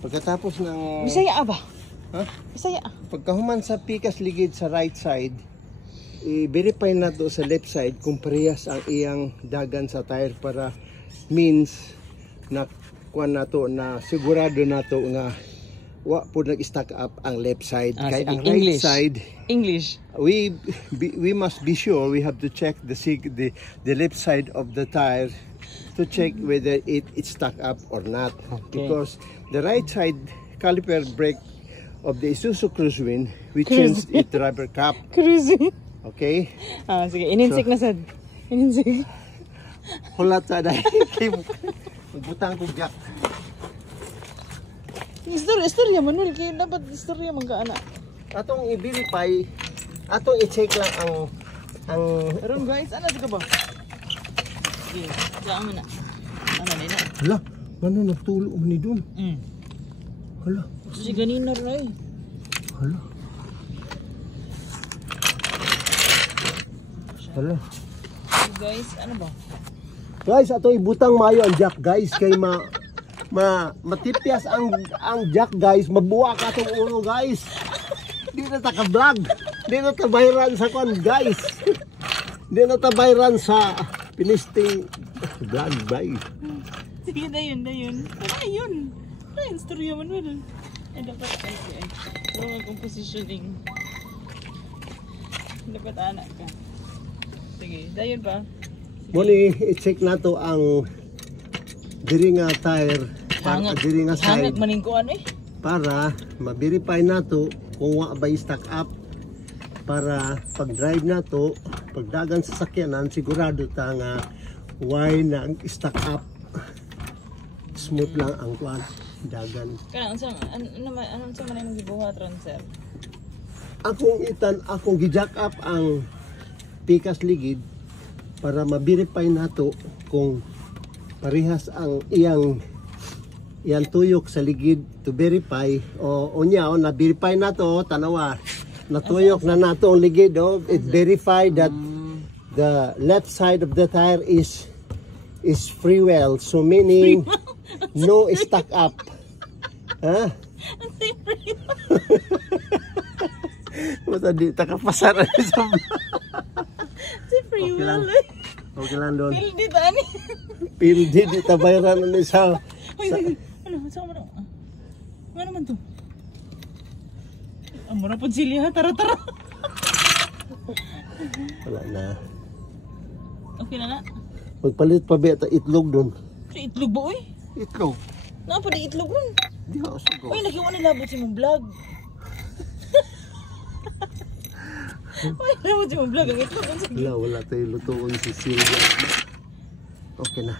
Pagkatapos ng... Bisaya ba? Ha? Bisaya. Pagkahuman sa pikas ligid sa right side, i-verify na to sa left side kung parehas ang iyang dagan sa tire para means na kuan na to na sigurado na to nga wa po nag-stack up ang left side. Kaya ang right English. side, English. we must be sure, we have to check the left side of the tire to check whether it's stuck up or not. Okay. Because the right side caliper brake of the Isuzu Cruisewin, we changed it rubber cap. Cruising. Okay? Sige, ininsik na sad. Ininsik. Hulat sa dahil. Magbutang ko jack. Istorya Manuel, kaya dapat istorya magkaana. Atong i-verify, atong i-check lang ang Aron guys, ano ka ba? Sige, saan mo na. Ano na. hala, ano nagtulo mo ni doon? Hala, Si ganina rin. hala. Hala. Guys, ano ba? Guys, ato ibutang mayo ang jack guys kay matipyas ang jack guys, mabuwa ka tong ulo guys. Di na ta ka-vlog. Di na ta viral sa kon guys. Di na ta viral sa pinisting vlog guys. Sige, dayon. Ayun. Ayun, istorya Manuel. Ay, dapat ay. Oo, akong positioning. Dapat anak ka. Sige, dayon pa. Muni i-check nato ang diri nga tire para diri nga Hangak side maning ko ano eh. para ma-verify nato kung wa ba stack up para pag drive nato pagdagan sa sakyanan sigurado ta nga why na stack up smooth lang ang kuan dagan. Kana anong sa man gibuhat ron sir? Akong gi-jack up ang pikas ligid para ma-verify nato kung parehas ang iyang tuyok sa ligid to verify o unya na verify nato tanawa natuyok na nato ang ligid it verified that the left side of the tire is free well, so meaning no stuck up. Ha? Mata di takapasar sa Si free okay will. okay lang doon. Pil di tani. Pildi di tabayran ni sa Ano sa mo? Ano naman to? Amo na pud sili ha, tara. wala na. Okay na na. Magpalit pa ba itlog doon? Si itlog ba oy? Itlog. Na pa di itlog ron. Di ako sugo. Oy, nakiwa na labot si mong vlog. Oy, labot si mong vlog ang itlog. Wala tayo lutuon si Silvia. Okay na.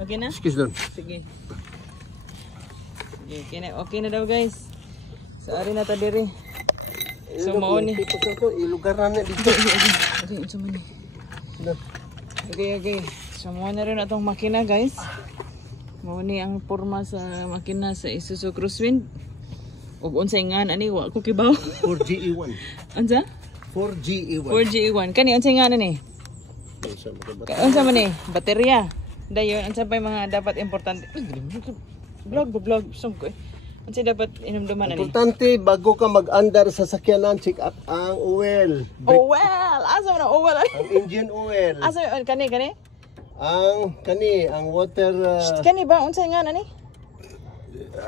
Okay na? Excuse doon. Sige. Okay na daw guys. So ari na ta diri. So mao ni. Ilugar na dito. Okay, unsa man ni? Okay. So mao na rin atong makina guys. Mao ni ang porma sa makina sa Isuzu Cruisewin. Ug unsay ngan ani wa ko kibaw. 4GE1. Unsa? 4GE1. 4GE1. Kani unsay ngan ani? Unsa man ni? Baterya. Dayon unsa pa mga dapat importante. Vlog sum ko. Unsay dapat inumduman ani? Importante bago ka mag-andar sa sakyanan, check up ang oil. Oil. Asa man ang oil? Ang engine oil. Asa kani? Ang water Kani ba unsay ngan ani?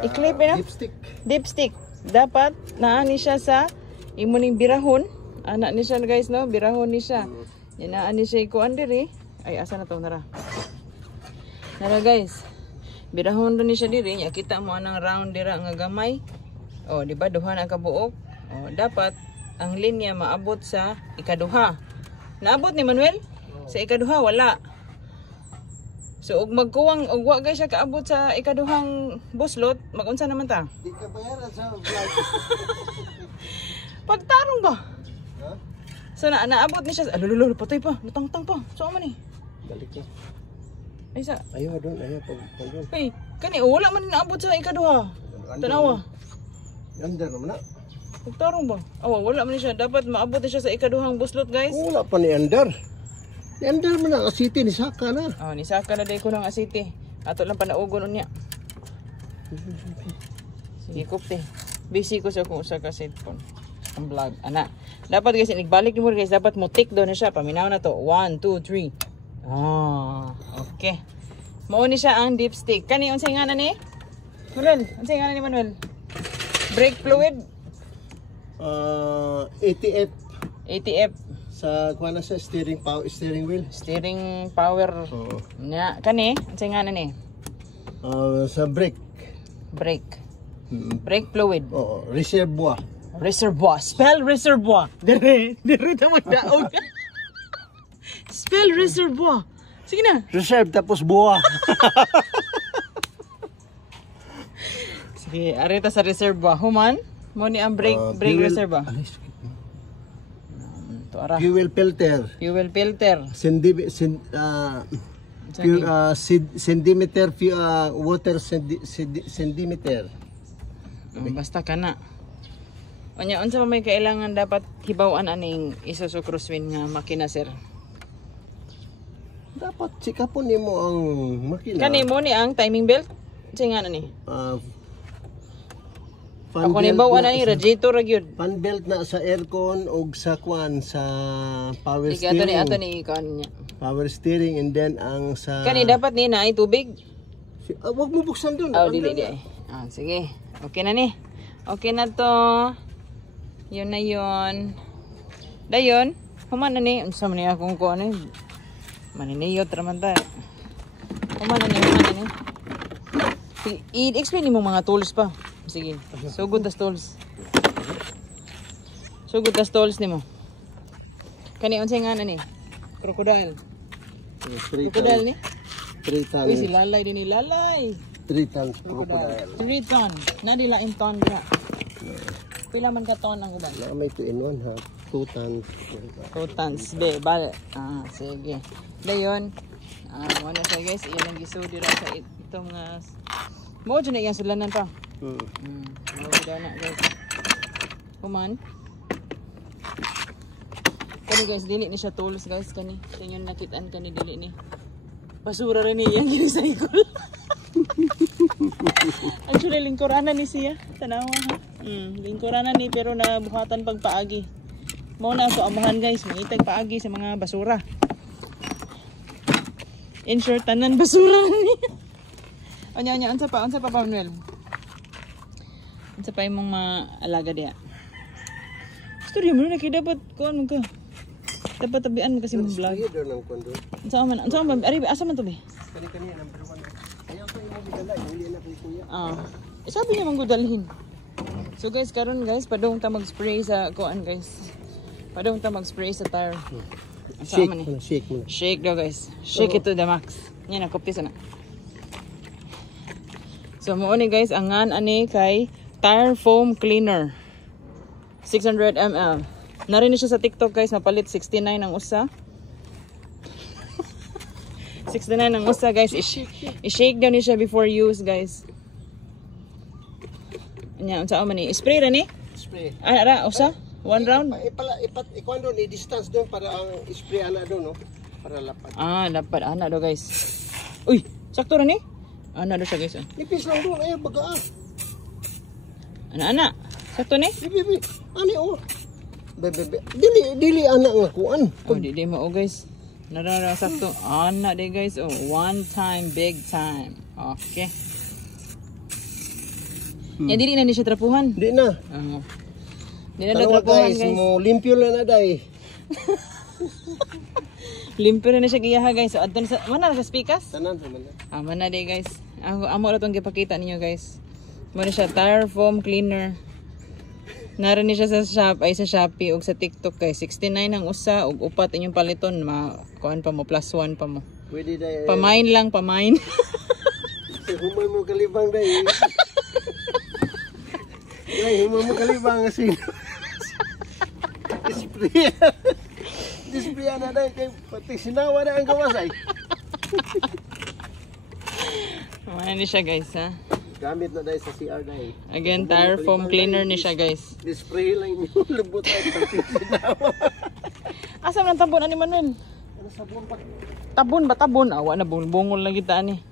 I-clip na? Dipstick. Dapat naani siya sa imo ning birahon. Ana ni siya guys no, birahon ni siya. Inaani siya ikuan diri. Ay asa na to nara. Nara guys. Birahon rin ni siya diri, nya kita mo anang round dira nga gamay. Oh, di ba duha na ka buok? Oh, dapat ang linya maabot sa ikaduha. Naabot ni Manuel? Sa ikaduha wala. So ug magkuwang ug wa guys siya kaabot sa ikaduhang buslot, magunsa naman ta? Di ka bayaran sa vlog. Pagtarong ba? Ha? So naabot ni siya. Alululul, patay pa. Natangtang pa. So man ni. Balik na. Ay sa. Ayaw doon. Doon. Hey, kani wala man naabot sa ikaduha. Tanawa. Under naman na. Pagtarong ba? Oh, wala man siya. Dapat maabot na siya sa ikaduhang buslot, guys. Wala pa ni under. Ni under man ang asiti ni Saka na. Oh, ni Saka na day ko ng asiti. Ato lang panaugon unya. Sige, kupte. Busy ko sa kung usa ka cellphone. Ang vlog. Ana. Dapat guys, nagbalik mo guys. Dapat mo tick doon na siya. Paminaw na to. 1, 2, 3. Ah, okay. Mao ni siya ang dipstick. Kani, unsay nga na ni? Manuel, unsay nga na ni Manuel? Brake fluid? ATF. ATF. Sa kuha na sa steering wheel. Steering power. Oo. Nya, kani, unsay nga na ni? Sa brake. Brake. Brake fluid. Oo, reservoir. Reservoir. Spell reservoir. Dire naman daog. Spell reservoir. Sige na. Reserve tapos buwa. Sige, arita sa reservoir. Human, mo ni ang brake reservoir. To ara. Fuel filter. Fuel filter. Centimeter water centimeter. Basta kana. Unya unsa pa may kailangan dapat hibaw-an aning Isuzu Crosswind nga makina sir? Dapat sikapon nimo ang makina. Kani mo ni ang timing belt? Unsay nga ni? Fan Ako ni bawa na ni radiator ra gyud. Fan belt na sa aircon og sa kwan sa power Ika steering. ato ni kan niya. Power steering and then ang sa Kani dapat ni na ay tubig. wag mo buksan doon. Oh, dili di. Ah, sige. Okay na ni. Okay na to. Yun na yun. Dayon, human na ni. Unsa man ni akong ko ano. Maniniyot raman ta. Human na ni. I-explain mo mga tools pa. Sige. So good as tools. So good as tools nimo. Kani unsay nga na ni? Crocodile. Crocodile ni? 3 tons. Uy, si lalay din ni lalay. 3 tons crocodile. 3 ton. Na dila in ton na. Pila man ka ton ang uban? Na may 2 in 1 ha. 2 tons. 2 tons. Be, bal. Ah, sige. Dayon. Wala siya guys. Iyan ang gisudi ra sa itong mo dyan na iyan sulanan pa. Mawala na guys. Kuman. Kani guys, dili ni siya tools guys. Kani. Tingnan nakitaan kani dili ni. Basura rin niya. Ginicycle. Actually, lingkuranan ni siya. Tanawa ha. Lingkuranan ni pero nabuhatan pagpaagi. Mao na ako amahan guys. Mangitag paagi sa mga basura. In short, tanan basura ni. Anya, unsa pa Manuel? Unsa pa imong maalaga diya? Storya mo na kay dapat kuan ka. Dapat tabian mo kasi mong vlog. Unsa man ari asa man to be? Kani number 1. Ayaw ko imo bidala, hindi na kay kuya. Sabi niya manggudalhin. So guys, karon guys, padung ta mag-spray sa kuan guys. Padung ta mag-spray sa tire. Shake mo. Shake daw guys. Shake it to the max. Yan na, koptis na. So mo ni guys, angan ani kay tire foam cleaner. 600 ml. Narinig siya sa TikTok guys, mapalit 69 ang usa. 69 ang usa guys. I-shake down ni siya before use guys. Nya unsa man ni? Spray ra ni? Spray. Ara usa? One round? Ikuan doon, i-distance doon para ang spray ana doon, no? Para lapad. Lapad ana do guys. Uy, sakto ra ni? Ana do siya guys. Nipis lang doon, ay baga. Ana. Sakto ni? Bibi. Ani oh. Bebe. Dili ana nga kuan. Oh, di mo guys. Narara sakto. Ana de guys. Oh, one time, big time. Okay. Ya dili na ni siya trapuhan. Di na. Di na trapuhan guys. Mo limpyo lang na day. Limpyo na siya giyaha guys. So adton sa mana sa speakers? Tanan sa man. Mana de guys. Amo ra tong gipakita ninyo guys. Mo siya tire foam cleaner. Naroon ni siya sa Shopee ug sa TikTok kay 69 ang usa ug upat inyong paliton kuan pa mo plus 1 pa mo. Pwede day. Pamain lang, pamain. Humay mo kalibang day. Day, humay mo kalibang kasi. Display na day kay pati sinawa na ang kawasay. Pamain ni siya guys ha. Gamit na dahil sa CR dahil. Again, tire foam cleaner ni siya guys. Display lang yung lubot ay pagkisinawa. Asa man tabon ani Manuel? Ano sabon pa? Tabon ba tabon? Awa na bungol lang kita ani.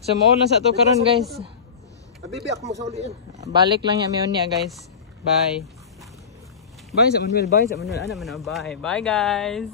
So mao lang sa to karon guys. Habibi ako mo sa uli yan. Balik lang yan mayon niya guys. Bye. Bye sa Manuel. Bye sa Manuel. Ano man. Bye. Bye guys.